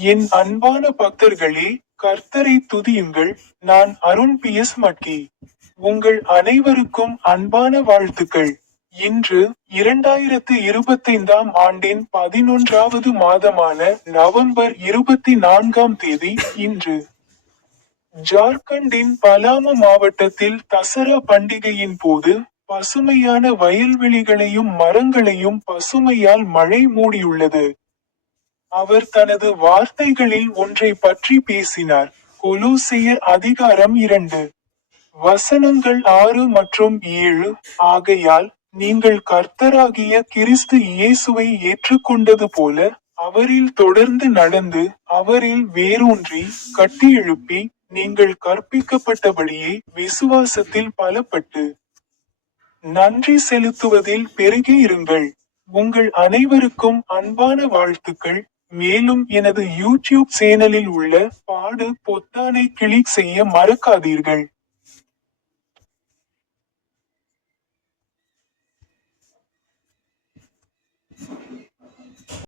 என் அன்பான பக்தர்களே கர்த்தரை துதியுங்கள். நான் அருண் பி. எஸ். மட்கி உங்கள் அனைவருக்கும் அன்பான வாழ்த்துக்கள். இன்று இரண்டாயிரத்து இருபத்தைந்தாம் ஆண்டின் பதினொன்றாவது மாதமான நவம்பர் இருபத்தி நான்காம் தேதி இன்று. ஜார்க்கண்டின் பலாமு மாவட்டத்தில் தசரா பண்டிகையின் போது பசுமையான வயல்வெளிகளையும் மரங்களையும் பசுமையால் மழை மூடியுள்ளது. அவர் தனது வார்த்தைகளில் ஒன்றை பற்றி பேசினார். கொலூசிய அதிகாரம் இரண்டு. வசனங்கள் ஆறு மற்றும் ஏழு. ஆகையால் நீங்கள் கர்த்தராகிய கிறிஸ்து இயேசுவை ஏற்றுக்கொண்டது போல அவரில் தொடர்ந்து நடந்து அவரில் வேரூன்றி கட்டி எழுப்பி நீங்கள் கற்பிக்கப்பட்டபடியே விசுவாசத்தில் பலப்பட்டு நன்றி செலுத்துவதில் பெருகி இருங்கள். உங்கள் அனைவருக்கும் அன்பான வாழ்த்துக்கள். மேலும் எனது யூடியூப் சேனலில் உள்ள பாடு பொத்தானை கிளிக் செய்ய மறக்காதீர்கள்.